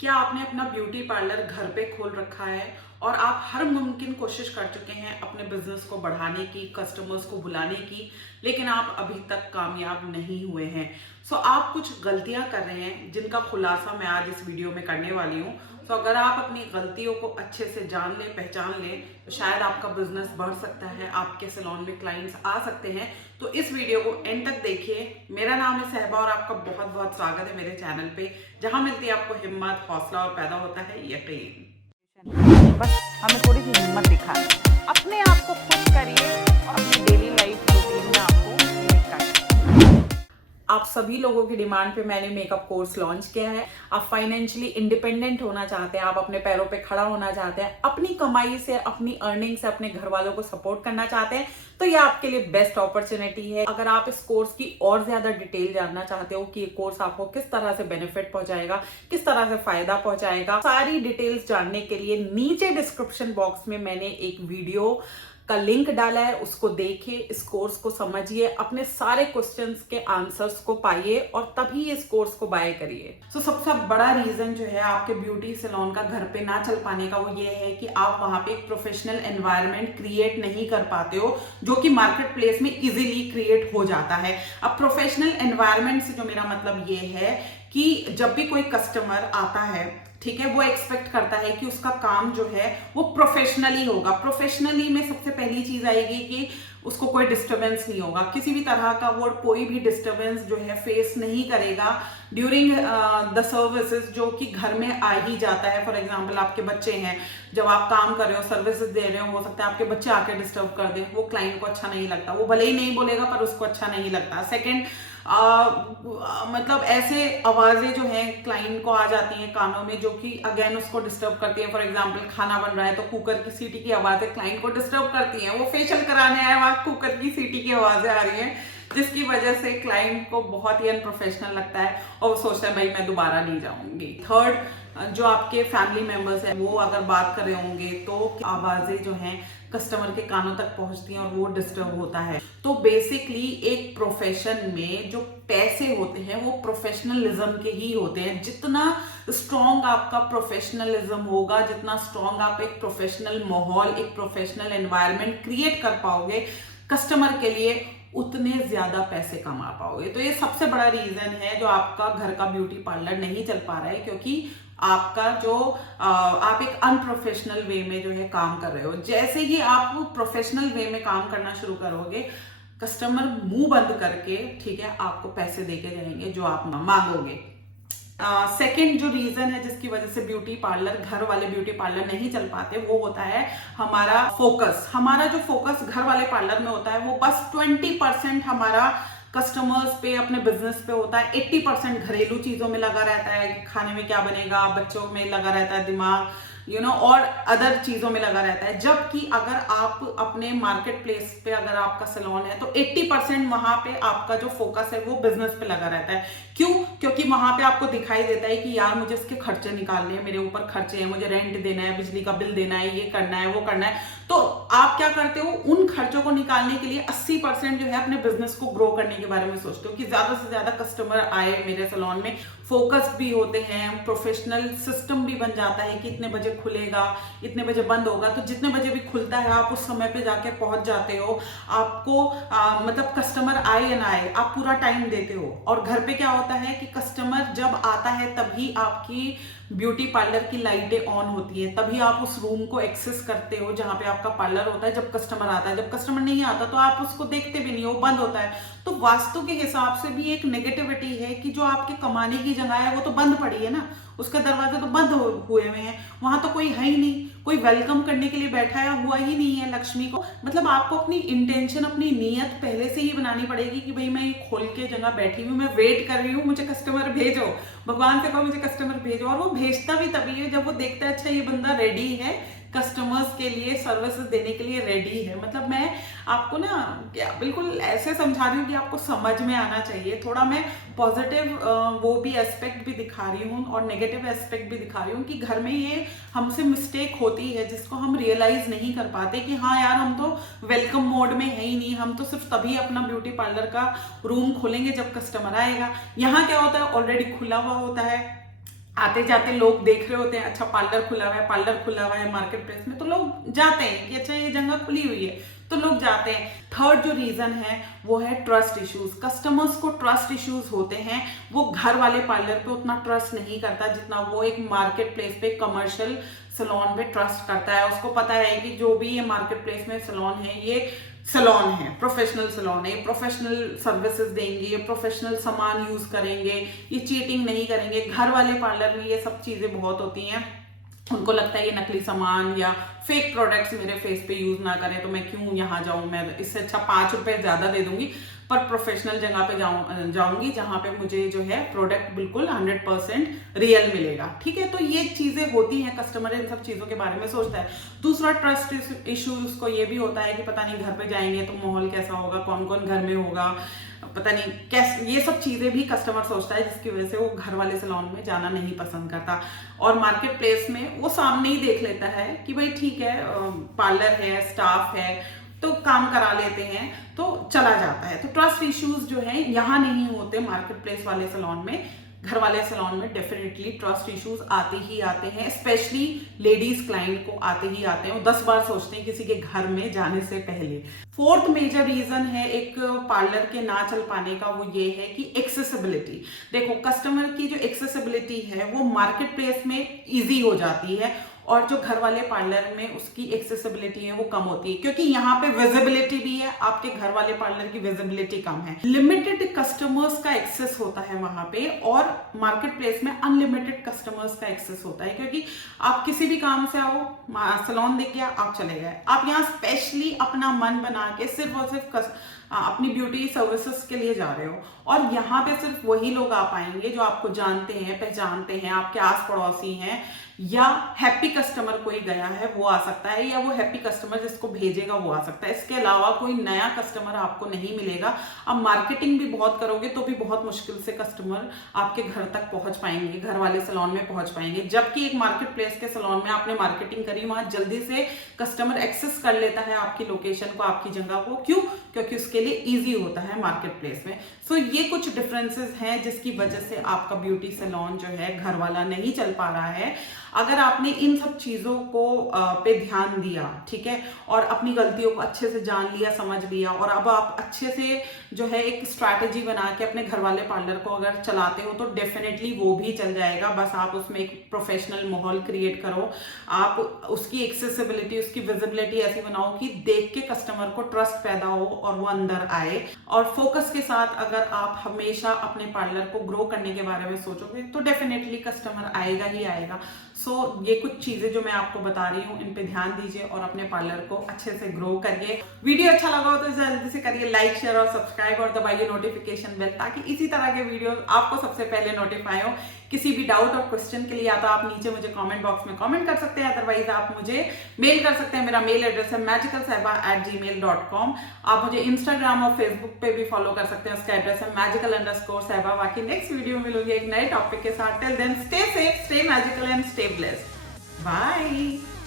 क्या आपने अपना ब्यूटी पार्लर घर पे खोल रखा है और आप हर मुमकिन कोशिश कर चुके हैं अपने बिजनेस को बढ़ाने की, कस्टमर्स को बुलाने की, लेकिन आप अभी तक कामयाब नहीं हुए हैं। आप कुछ गलतियां कर रहे हैं जिनका खुलासा मैं आज इस वीडियो में करने वाली हूँ। अगर आप अपनी गलतियों को अच्छे से जान लें, पहचान लें, तो शायद आपका बिजनेस बढ़ सकता है, आपके सैलून में क्लाइंट्स आ सकते हैं। तो इस वीडियो को एंड तक देखिए। मेरा नाम है सहबा और आपका बहुत बहुत स्वागत है मेरे चैनल पे, जहां मिलती है आपको हिम्मत, हौसला और पैदा होता है यकीन। बस हमें थोड़ी सी हिम्मत दिखाएं, अपने आप को खुश करिए और अपनी डेली लाइफ रूटीन में आपको मेक करिए। आप सभी लोगों की डिमांड पे मैंने मेकअप कोर्स लॉन्च किया है। आप फाइनेंशियली इंडिपेंडेंट होना चाहते हैं, आप अपने पैरों पे खड़ा होना चाहते हैं, अपनी कमाई से, अपनी अर्निंग से अपने घर वालों को सपोर्ट करना चाहते हैं, तो ये आपके लिए बेस्ट अपॉर्चुनिटी है। अगर आप इस कोर्स की और ज्यादा डिटेल जानना चाहते हो कि ये कोर्स आपको किस तरह से बेनिफिट पहुंचाएगा, किस तरह से फायदा पहुंचाएगा, सारी डिटेल्स जानने के लिए नीचे डिस्क्रिप्शन बॉक्स में मैंने एक वीडियो का लिंक डाला है, उसको देखिए, इस कोर्स को समझिए, अपने सारे क्वेश्चंस के आंसर्स को पाइए और तभी इस कोर्स को बाय करिए। सबसे बड़ा रीजन जो है आपके ब्यूटी सैलून का घर पे ना चल पाने का, वो ये है कि आप वहां पे एक प्रोफेशनल एनवायरनमेंट क्रिएट नहीं कर पाते हो, जो कि मार्केट प्लेस में इजीली क्रिएट हो जाता है। अब प्रोफेशनल एनवायरनमेंट से जो मेरा मतलब ये है कि जब भी कोई कस्टमर आता है, ठीक है, वो एक्सपेक्ट करता है कि उसका काम जो है वो प्रोफेशनली होगा। प्रोफेशनली में सबसे पहली चीज आएगी कि उसको कोई डिस्टरबेंस नहीं होगा, किसी भी तरह का वो कोई भी डिस्टरबेंस जो है फेस नहीं करेगा ड्यूरिंग द सर्विसेज जो कि घर में आ ही जाता है। फॉर एग्जांपल, आपके बच्चे हैं, जब आप काम कर रहे हो, सर्विसेज दे रहे हो सकता है आपके बच्चे आके डिस्टर्ब कर दे, वो क्लाइंट को अच्छा नहीं लगता, वो भले ही नहीं बोलेगा पर उसको अच्छा नहीं लगता। सेकेंड, मतलब ऐसे आवाजें जो हैं क्लाइंट को आ जाती हैं कानों में, जो कि अगेन उसको डिस्टर्ब करती है। फॉर एग्जांपल, खाना बन रहा है तो कुकर की सीटी की आवाजें क्लाइंट को डिस्टर्ब करती हैं। वो फेशियल कराने आए, वहां कुकर की सीटी की आवाजें आ रही हैं, जिसकी वजह से क्लाइंट को बहुत ही अनप्रोफेशनल लगता है और वो सोचता है भाई मैं दोबारा नहीं जाऊंगी। थर्ड, जो आपके फैमिली मेंबर्स हैं वो अगर बात कर रहे होंगे तो आवाजें जो हैं कस्टमर के कानों तक पहुंचती हैं और वो डिस्टर्ब होता है। तो बेसिकली एक प्रोफेशन में जो पैसे होते हैं वो प्रोफेशनलिज्म के ही होते हैं। जितना स्ट्रॉन्ग आपका प्रोफेशनलिज्म होगा, जितना स्ट्रॉन्ग आप एक प्रोफेशनल माहौल, एक प्रोफेशनल एनवायरनमेंट क्रिएट कर पाओगे कस्टमर के लिए, उतने ज्यादा पैसे कमा पाओगे। तो ये सबसे बड़ा रीजन है जो आपका घर का ब्यूटी पार्लर नहीं चल पा रहा है, क्योंकि आपका जो आप एक अनप्रोफेशनल वे में जो है काम कर रहे हो। जैसे ही आप प्रोफेशनल वे में काम करना शुरू करोगे, कस्टमर मुंह बंद करके, ठीक है, आपको पैसे देके जाएंगे जो आप मांगोगे। सेकेंड जो रीजन है जिसकी वजह से ब्यूटी पार्लर, घर वाले ब्यूटी पार्लर नहीं चल पाते, वो होता है हमारा फोकस। हमारा जो फोकस घर वाले पार्लर में होता है वो बस 20% हमारा कस्टमर्स पे, अपने बिजनेस पे होता है। 80% घरेलू चीजों में लगा रहता है कि खाने में क्या बनेगा, बच्चों में लगा रहता है दिमाग, और अदर चीजों में लगा रहता है। जबकि अगर आप अपने मार्केट प्लेस पे, अगर आपका सैलून है, तो 80% वहां पे आपका जो फोकस है वो बिजनेस पे लगा रहता है। क्यों? क्योंकि वहां पे आपको दिखाई देता है कि यार मुझे इसके खर्चे निकालने हैं, मेरे ऊपर खर्चे हैं, मुझे रेंट देना है, बिजली का बिल देना है, ये करना है, वो करना है। तो आप क्या करते हो, उन खर्चों को निकालने के लिए 80% जो है अपने बिजनेस को ग्रो करने के बारे में सोचते हो कि ज्यादा से ज्यादा कस्टमर आए मेरे सैलून में। फोकस भी होते हैं, प्रोफेशनल सिस्टम भी बन जाता है कि इतने बजे खुलेगा, इतने बजे बंद होगा, तो जितने बजे भी खुलता है आप उस समय पे जाके पहुंच जाते हो। आपको मतलब कस्टमर आए या ना आए, आप पूरा टाइम देते हो। और घर पे क्या होता है कि कस्टमर जब आता है तभी आपकी ब्यूटी पार्लर की लाइटें ऑन होती है, तभी आप उस रूम को एक्सेस करते हो जहां पे आपका पार्लर होता है जब कस्टमर आता है। जब कस्टमर नहीं आता तो आप उसको देखते भी नहीं हो, बंद होता है। तो वास्तु के हिसाब से भी एक नेगेटिविटी है कि जो आपके कमाने की जगह है वो तो बंद पड़ी है ना, उसके दरवाजे तो बंद हुए हुए हैं, वहां तो कोई है ही नहीं, कोई वेलकम करने के लिए बैठाया हुआ ही नहीं है लक्ष्मी को। मतलब आपको अपनी इंटेंशन, अपनी नीयत पहले से ही बनानी पड़ेगी कि भाई मैं ये खोल के जगह बैठी हूँ, मैं वेट कर रही हूँ, मुझे कस्टमर भेजो। भगवान से कहो मुझे कस्टमर भेजो, और वो भेजता भी तभी है जब वो देखता है अच्छा ये बंदा रेडी है कस्टमर्स के लिए, सर्विसेज देने के लिए रेडी है। मतलब मैं आपको ना क्या बिल्कुल ऐसे समझा रही हूँ कि आपको समझ में आना चाहिए। थोड़ा मैं पॉजिटिव वो भी एस्पेक्ट भी दिखा रही हूँ और नेगेटिव एस्पेक्ट भी दिखा रही हूँ कि घर में ये हमसे मिस्टेक होती है जिसको हम रियलाइज नहीं कर पाते कि हाँ यार हम तो वेलकम मोड में है ही नहीं, हम तो सिर्फ तभी अपना ब्यूटी पार्लर का रूम खोलेंगे जब कस्टमर आएगा। यहाँ क्या होता है, ऑलरेडी खुला हुआ होता है, आते जाते लोग देख रहे होते हैं, अच्छा पार्लर खुला हुआ है मार्केट प्लेस में, तो लोग जाते हैं कि अच्छा ये जगह खुली हुई है, तो लोग जाते हैं। थर्ड जो रीजन है वो है ट्रस्ट इश्यूज। कस्टमर्स को ट्रस्ट इश्यूज होते हैं, वो घर वाले पार्लर पे उतना ट्रस्ट नहीं करता जितना वो एक मार्केट प्लेस पे कमर्शियल सैलून पे ट्रस्ट करता है। उसको पता है कि जो भी ये मार्केट प्लेस में सैलून है, ये सैलून है, प्रोफेशनल सैलून है, प्रोफेशनल सर्विसेज देंगे, ये प्रोफेशनल सामान यूज करेंगे, ये चीटिंग नहीं करेंगे। घर वाले पार्लर में ये सब चीजें बहुत होती हैं, उनको लगता है ये नकली सामान या फेक प्रोडक्ट्स मेरे फेस पे यूज ना करें, तो मैं क्यों यहाँ जाऊं, मैं इससे अच्छा 5 रुपए ज्यादा दे दूंगी पर प्रोफेशनल जगह पे जाऊंगी जहां पे मुझे जो है प्रोडक्ट बिल्कुल 100% रियल मिलेगा। ठीक है, तो ये चीजें होती हैं, कस्टमर इन सब चीजों के बारे में सोचता है। दूसरा ट्रस्ट इशू उसको ये भी होता है कि पता नहीं घर पे जाएंगे तो माहौल कैसा होगा, कौन कौन घर में होगा, पता नहीं कैसे, ये सब चीजें भी कस्टमर सोचता है, जिसकी वजह से वो घर वाले सैलून में जाना नहीं पसंद करता। और मार्केट प्लेस में वो सामने ही देख लेता है कि भाई ठीक है पार्लर है, स्टाफ है, तो काम करा लेते हैं, तो चला जाता है। तो ट्रस्ट इश्यूज जो है यहाँ नहीं होते मार्केट प्लेस वाले सैलून में। घर वाले सैलून में डेफिनेटली ट्रस्ट इश्यूज आते ही आते हैं, स्पेशली लेडीज क्लाइंट को आते ही आते हैं। वो 10 बार सोचते हैं किसी के घर में जाने से पहले। फोर्थ मेजर रीजन है एक पार्लर के ना चल पाने का, वो ये है कि एक्सेसिबिलिटी। देखो, कस्टमर की जो एक्सेसिबिलिटी है वो मार्केट प्लेस में इजी हो जाती है, और जो घर वाले पार्लर में उसकी एक्सेसिबिलिटी है वो कम होती है, क्योंकि यहाँ पे विजिबिलिटी भी है, आपके घर वाले पार्लर की विजिबिलिटी कम है। लिमिटेड कस्टमर्स का एक्सेस होता है वहां पे, और मार्केट प्लेस में अनलिमिटेड कस्टमर्स का एक्सेस होता है, क्योंकि आप किसी भी काम से आओ, सैलून देख गया, आप चले गए। आप यहाँ स्पेशली अपना मन बना के सिर्फ और सिर्फ अपनी ब्यूटी सर्विसेज के लिए जा रहे हो, और यहाँ पे सिर्फ वही लोग आ पाएंगे जो आपको जानते हैं, पहचानते हैं, आपके आस पड़ोसी हैं, या हैप्पी कस्टमर कोई गया है वो आ सकता है, या वो हैप्पी कस्टमर जिसको भेजेगा वो आ सकता है। इसके अलावा कोई नया कस्टमर आपको नहीं मिलेगा। अब मार्केटिंग भी बहुत करोगे तो भी बहुत मुश्किल से कस्टमर आपके घर तक पहुंच पाएंगे, घर वाले सैलून में पहुंच पाएंगे। जबकि एक मार्केट प्लेस के सैलून में आपने मार्केटिंग करी, वहां जल्दी से कस्टमर एक्सेस कर लेता है आपकी लोकेशन को, आपकी जगह को। क्यों? क्योंकि उसके लिए ईजी होता है मार्केट प्लेस में। सो ये कुछ डिफरेंसेस हैं जिसकी वजह से आपका ब्यूटी सैलून जो है घर वाला नहीं चल पा रहा है। अगर आपने इन सब चीजों को पे ध्यान दिया, ठीक है, और अपनी गलतियों को अच्छे से जान लिया, समझ लिया, और अब आप अच्छे से जो है एक स्ट्रैटेजी बना के अपने घर वाले पार्लर को अगर चलाते हो, तो डेफिनेटली वो भी चल जाएगा। बस आप उसमें एक प्रोफेशनल माहौल क्रिएट करो, आप उसकी एक्सेसिबिलिटी, उसकी विजिबिलिटी ऐसी बनाओ कि देख के कस्टमर को ट्रस्ट पैदा हो और वो अंदर आए। और फोकस के साथ अगर आप हमेशा अपने पार्लर को ग्रो करने के बारे में सोचोगे तो डेफिनेटली कस्टमर आएगा ही आएगा। सो ये कुछ चीजें जो मैं आपको बता रही हूँ, इन पे ध्यान दीजिए और अपने पार्लर को अच्छे से ग्रो करिए। वीडियो अच्छा लगा हो तो जल्दी से करिए लाइक, शेयर और सब्सक्राइब, और दबाइए नोटिफिकेशन बेल, ताकि इसी तरह के वीडियो आपको सबसे पहले नोटिफाई हो। किसी भी डाउट और क्वेश्चन के लिए या तो आप नीचे मुझे कमेंट बॉक्स में कमेंट कर सकते हैं, अदरवाइज आप मुझे मेल कर सकते हैं। मेरा मेल एड्रेस है magicalsaiba@gmail.com। आप मुझे इंस्टाग्राम और फेसबुक पे भी फॉलो कर सकते हैं, उसका एड्रेस है magical_saiba। बाकी नेक्स्ट वीडियो में मिलूंगी एक नए टॉपिक के साथ। Till then stay safe, stay magical and stay blessed. Bye.